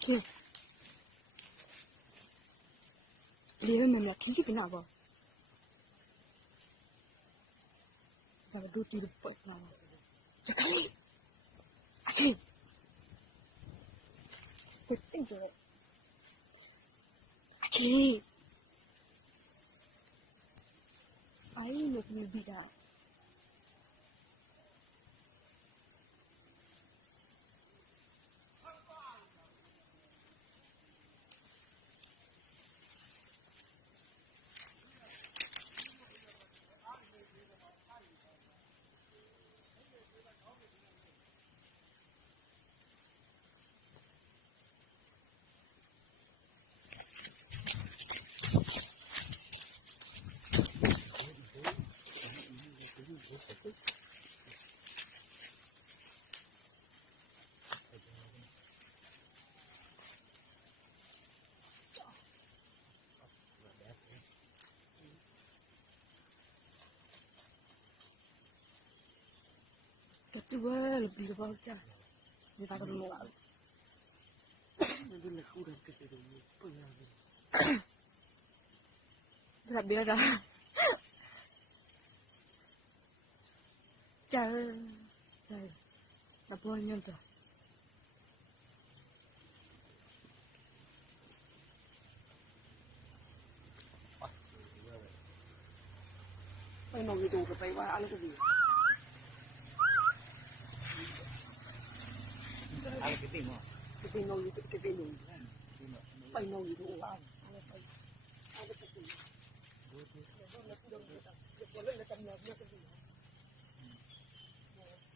Kì, liều mình là thí cái nào vậy? Và đôi tí được bật nào. Chắc cái gì? Quyết định rồi. Kì, ấy được người bị đại. Cái chú ơi, lebih lebih aja. Dia tak akan mau. Nanti nak udah kita dulu pengen. Thật biết đó. Trời trời, là bao nhiêu rồi? Phải nói cái đồ phải qua ăn cái gì? Ăn cái gì mà? Cái tên nói cái tên nói. Phải nói cái đồ ăn. Ăn cái gì?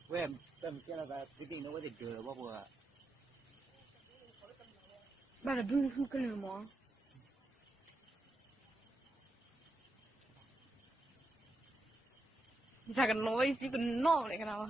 Quên kia là cái gì nó có thể đưa bao vừa. Bà là bưng không cái nào mà. Dia tak akan nói, sih kena nak lagi kenapa?